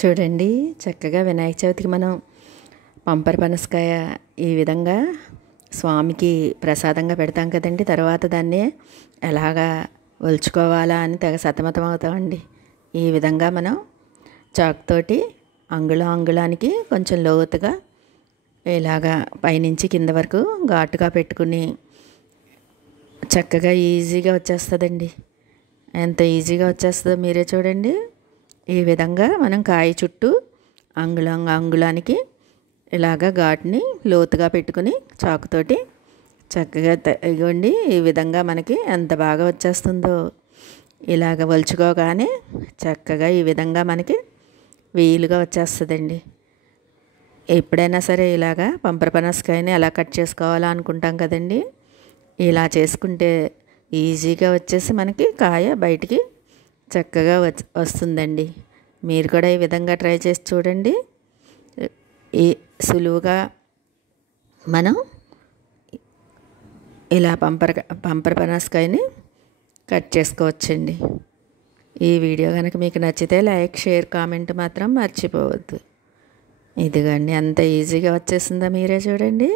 చూడండి, చక్కగా వినాయక చవితికి మనం పంపర పనసకాయ ఈ విధంగా స్వామికి ప్రసాదంగా పెడతాం కదండి. తర్వాత దాన్ని ఎలాగా ఒలుచుకోవాలా అని తెగ సతమతం అవుతామండి. ఈ విధంగా మనం చాకుతోటి అంగుళానికి కొంచెం లోతుగా ఇలాగా పైనుంచి కింద వరకు ఘాటుగా పెట్టుకుని చక్కగా ఈజీగా వచ్చేస్తుందండి. ఎంత ఈజీగా వచ్చేస్తుందో మీరే చూడండి. ఈ విధంగా మనం కాయ చుట్టూ అంగుళానికి ఇలాగ ఘాటుని లోతుగా పెట్టుకుని చాకుతోటి చక్కగా ఇగోండి. ఈ విధంగా మనకి ఎంత బాగా వచ్చేస్తుందో. ఇలాగ వలుచుకోగానే చక్కగా ఈ విధంగా మనకి వీలుగా వచ్చేస్తుందండి. ఎప్పుడైనా సరే ఇలాగా పంపర పనసకాయని ఎలా కట్ చేసుకోవాలా అనుకుంటాం కదండి. ఇలా చేసుకుంటే ఈజీగా వచ్చేసి మనకి కాయ బయటికి చక్కగా వస్తుందండి. మీరు కూడా ఈ విధంగా ట్రై చేసి చూడండి. ఈ సులువుగా మనం ఇలా పంపర పనసకాయని కట్ చేసుకోవచ్చండి. ఈ వీడియో కనుక మీకు నచ్చితే లైక్, షేర్, కామెంట్ మాత్రం మర్చిపోవద్దు. ఇదిగోండి, ఎంత ఈజీగా వచ్చేసిందో మీరే చూడండి.